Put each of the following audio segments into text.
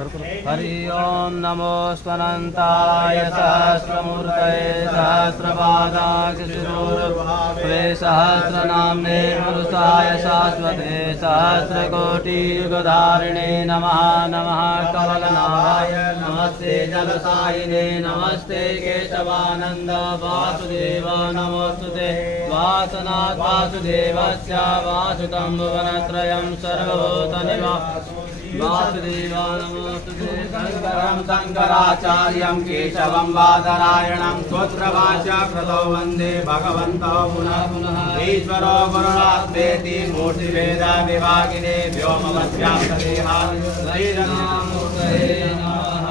हरि ओम नमोऽस्त्वनन्ताय सहस्रमूर्तये सहस्रपादाक्षिशिरोर्भवे सहस्रनाम्ने पुरुषाय शाश्वते सहस्रकोटियुगधारिणे नमः नमः कमलनाभाय नमस्ते जलसायिने नमस्ते केशवानन्द वासुदेव नमोस्तुते वासनात् वासुदेवस्य वासुतं भुवनत्रयं सर्वभूतनिवासः वासुदेवा नमोस्तुते शङ्करं शङ्कराचार्यं केशवं बादरायणं स्तोत्रवाचा प्रदो वन्दे भगवन्तौ पुनः पुनः ईश्वरो गुरुरात्मेति मूर्तिभेद विभागिने व्योमवद्व्याप्तदेहाय श्रीरङ्गमूर्तये नमः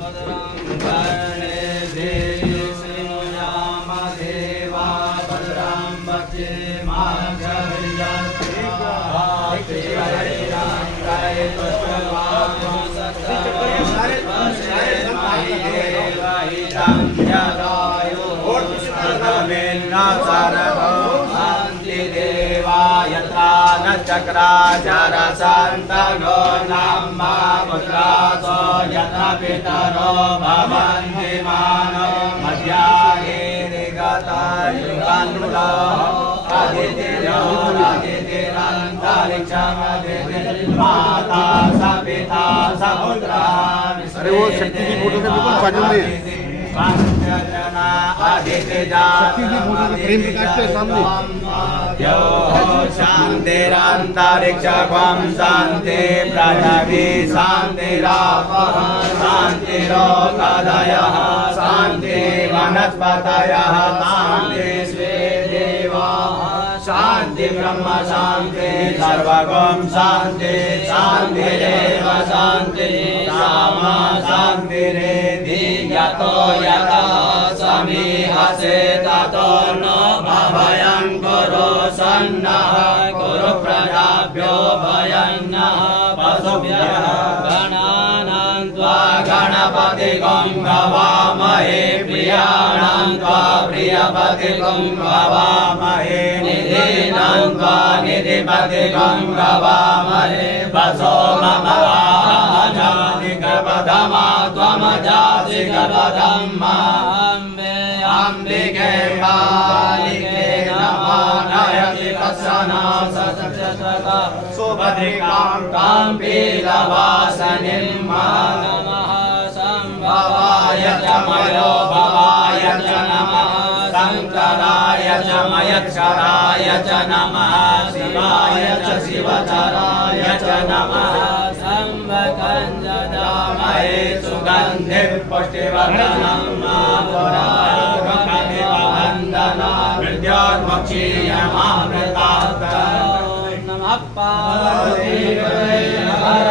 भद्रं कर्णे श्रीनुयामदेवा भद्रं चक्राचार शान्तनो नाम्मा पुत्रासो यथा पितरो भवन्ति मानो मध्यागेरिगतायुगानुलो माता स पिता स पुत्रा। अरे वो शक्ति की फोटो का बिल्कुल बाजू में प्रेम प्रकाश के सामने शांतिरंतरिक्षं शांति पृथिवी शांतिरापः शांतिरोषधयः शांति वनस्पतयः शांति स्वे देवाः शांति ब्रह्म शांति सर्वगं शांति शांतिरेव शांति सामा शांतिरेधि यतो यथा समीहसे ततो न भयं कुरु सन्नः कुरु प्रजाभ्यो भयं नः पशुभ्यः गणानां त्वा गणपतिं भवामहे प्रियाणां त्वा प्रियपतिं भवामहे निधीनां त्वा निधिपतिं भवामहे वसो मम जातिकपदमा त्वमजातिकपदम्मा अम्बिके बालिके नमानयति वत्सना सचक्षसका सुभद्रिकां तां पीलवासनिं नमः संभवाय च मयो भवाय च नमः शङ्कराय च मयक्षराय च नमः शिवाय च शिवचराय च नमः संवकञ्जदामहे सुगन्धिं पुष्टिवर्धनं मापुरागकविवन्दना मृत्योर्मुक्षीयमामृतात् नमः पार्वतीपतये हर